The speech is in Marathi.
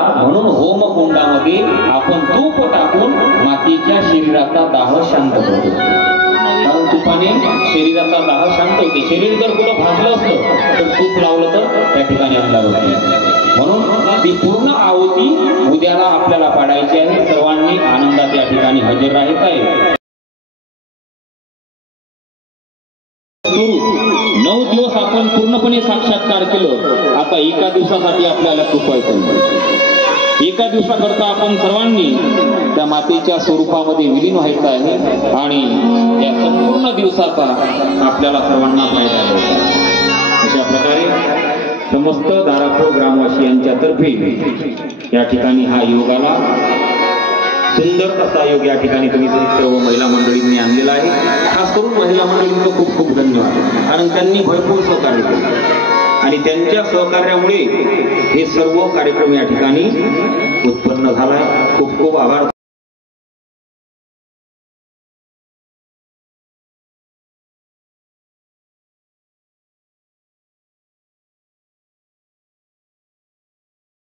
म्हणून होमकुंडामध्ये आपण तूप टाकून मातीच्या शरीराचा दाह शांत करतो। कारण तुपाने शरीराचा दाह शांत होते। शरीर जर कुठं भाजलं असलं तर तूप लावलं तर त्या ठिकाणी अंधार होते। म्हणून ती पूर्ण आहुती उद्याला आपल्याला पाडायची आहे। सर्वांनी आनंदात या ठिकाणी हजर राहायचं आहे। 9 दिवस आपण पूर्णपणे साक्षात्कार केलं। आता एका दिवसासाठी आपल्याला कृपायचं। एका दिवसाकरता आपण सर्वांनी त्या मातेच्या स्वरूपामध्ये विलीन व्हायचं आहे आणि या संपूर्ण दिवसाचा आपल्याला सर्वांना फायदा आहे। अशा प्रकारे समस्त दारापूर ग्रामवासियांच्या तर्फे या ठिकाणी हा योगाला सुंदर असा योग या ठिकाणी तुम्ही सर्व महिला मंडळींनी आणलेला आहे। खास करून महिला मंडळींचं खूप खूप धन्यवाद, कारण त्यांनी भरपूर सहकार्य केलं आणि त्यांच्या सहकार्यामुळे हे सर्व कार्यक्रम या ठिकाणी उत्पन्न झाला। खूप खूप आभार।